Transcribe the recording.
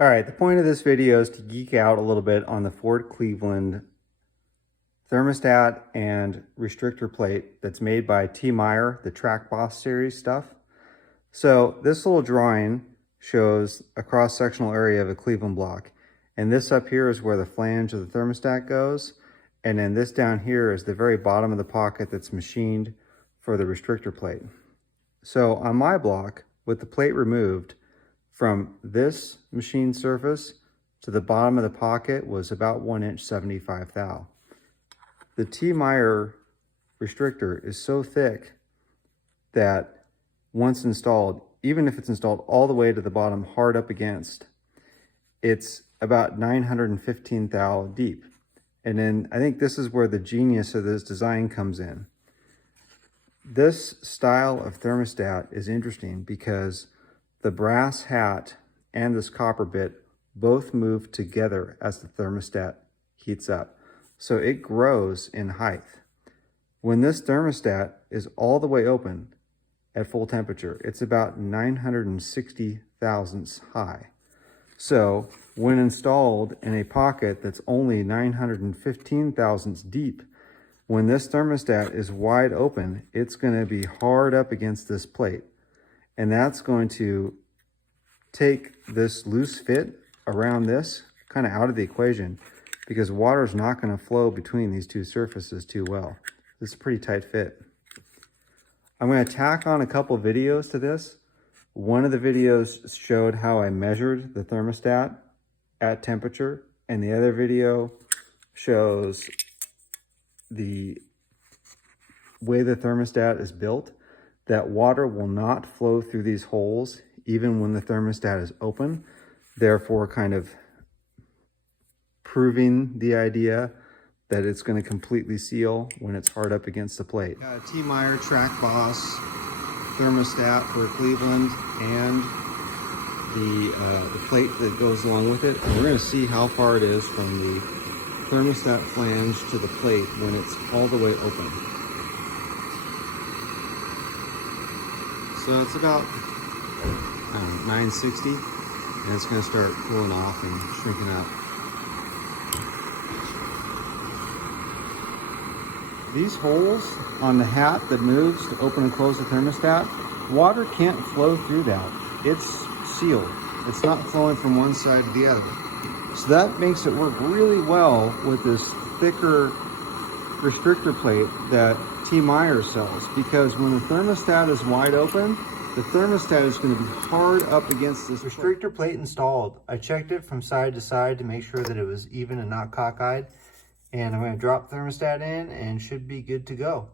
All right, the point of this video is to geek out a little bit on the Ford Cleveland thermostat and restrictor plate that's made by TMeyer, the Track Boss series stuff. So this little drawing shows a cross-sectional area of a Cleveland block. And this up here is where the flange of the thermostat goes. And then this down here is the very bottom of the pocket that's machined for the restrictor plate. So on my block, with the plate removed, from this machine surface to the bottom of the pocket was about 1 inch 75 thou. The TMeyer restrictor is so thick that once installed, even if it's installed all the way to the bottom hard up against, it's about 915 thou deep. And then I think this is where the genius of this design comes in. This style of thermostat is interesting because the brass hat and this copper bit both move together as the thermostat heats up. So it grows in height. When this thermostat is all the way open at full temperature, it's about 960 thousandths high. So when installed in a pocket that's only 915 thousandths deep, when this thermostat is wide open, it's going to be hard up against this plate. And that's going to take this loose fit around this kind of out of the equation because water is not going to flow between these two surfaces too well. This is a pretty tight fit. I'm going to tack on a couple videos to this. One of the videos showed how I measured the thermostat at temperature, and the other video shows the way the thermostat is built, that water will not flow through these holes even when the thermostat is open, therefore kind of proving the idea that it's going to completely seal when it's hard up against the plate. Got a TMeyer Track Boss thermostat for Cleveland and the plate that goes along with it. And we're going to see how far it is from the thermostat flange to the plate when it's all the way open. So it's about 960, and it's going to start cooling off and shrinking up. These holes on the hat that moves to open and close the thermostat, water can't flow through that. It's sealed. It's not flowing from one side to the other. So that makes it work really well with this thicker restrictor plate that TMeyer sells, because when the thermostat is wide open, the thermostat is going to be hard up against this restrictor plate installed. I checked it from side to side to make sure that it was even and not cockeyed. And I'm going to drop thermostat in and should be good to go.